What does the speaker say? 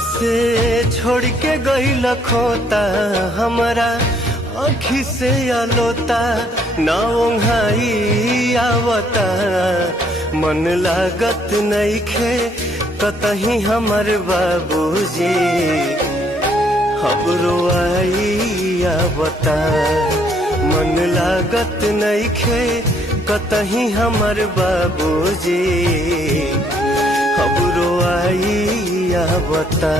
से छोड़ के गईल खोता हमारा आँखी से आलोता ना ओंघाई आवता मन लागत नइखे कतही हमर बाबूजी खबरो आई आवता मन लागत नइखे कतही हमर बाबूजी खबरो आई आवता।